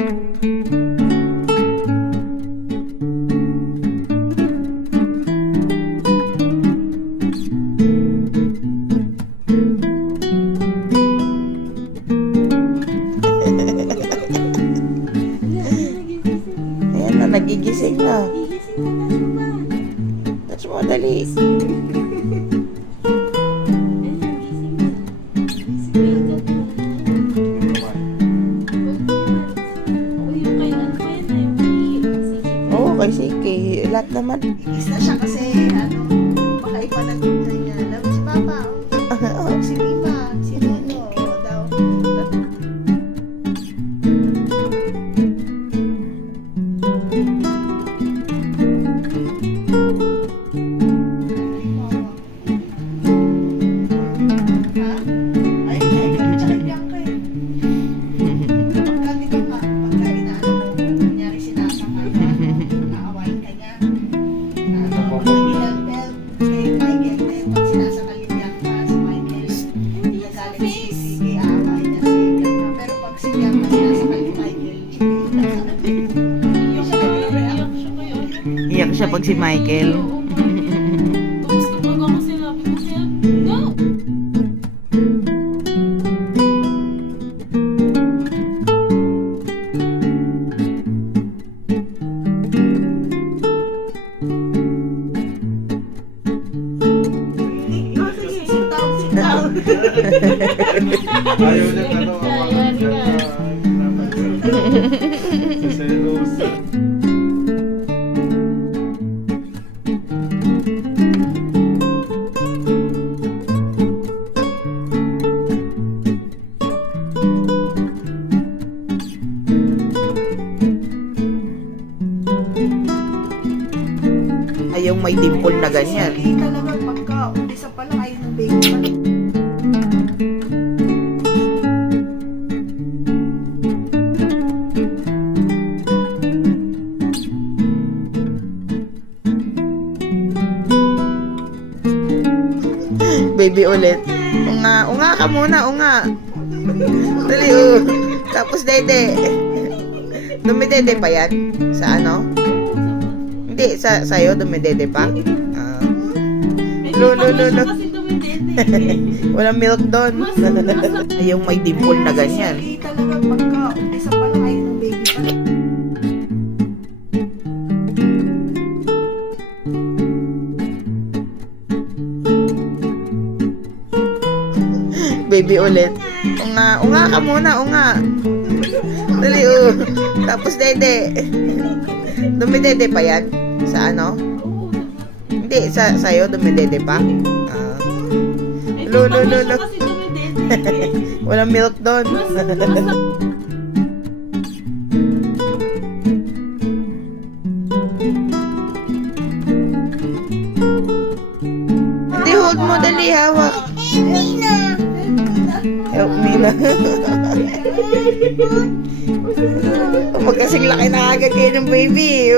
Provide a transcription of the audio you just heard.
Ayan na, nagigising na. Touch mo, dali. Oo, kay Siki. Lahat naman. Igis na siya kasi, baka ipanagod na niya. Alam si Papa, si Mima, si Nono, daw. Ay, tsaka Bianca eh. Pagka, di ba, pagka inaano mo, kunyari sinasama ka, naawain ka niya. Kay Michael, pag sinasakal yung Bianca, si Michael, nagalit si Sige, aawain niya si Bianca. Pero pag si Bianca sinasakal yung Michael, iyak siya nag-react. Iyak siya pag si Michael. Tapos kapag ako sinabi ko siya, go! Sit down, sit down. Ayaw niya selos. Ay, yung may dimple na ganyan. Hindi talaga pagka umpisa pa lang ay ng baby pa. Baby ulit. Unga ka muna, unga. Dali, Tapos dede. Dumidede pa yan? Sa ano? Hindi, sa'yo dumidede pa? Ah. Lo. Kasi dumidede. Walang milk doon. Ay, yung may dimple na ganyan. Hindi talaga pagka umpisa pa lang ay ng baby pa. Baby ulit. Unga ka muna, unga. Dali, Tapos dede. Dumidede pa yan? Sa ano? Hindi, sa'yo dumidede pa? Ah. Lo. Kasi dumidede. Walang milk doon. Hindi, hold mo, dali, hawak. Help me na. Magkasing laki na agad kayo ng baby.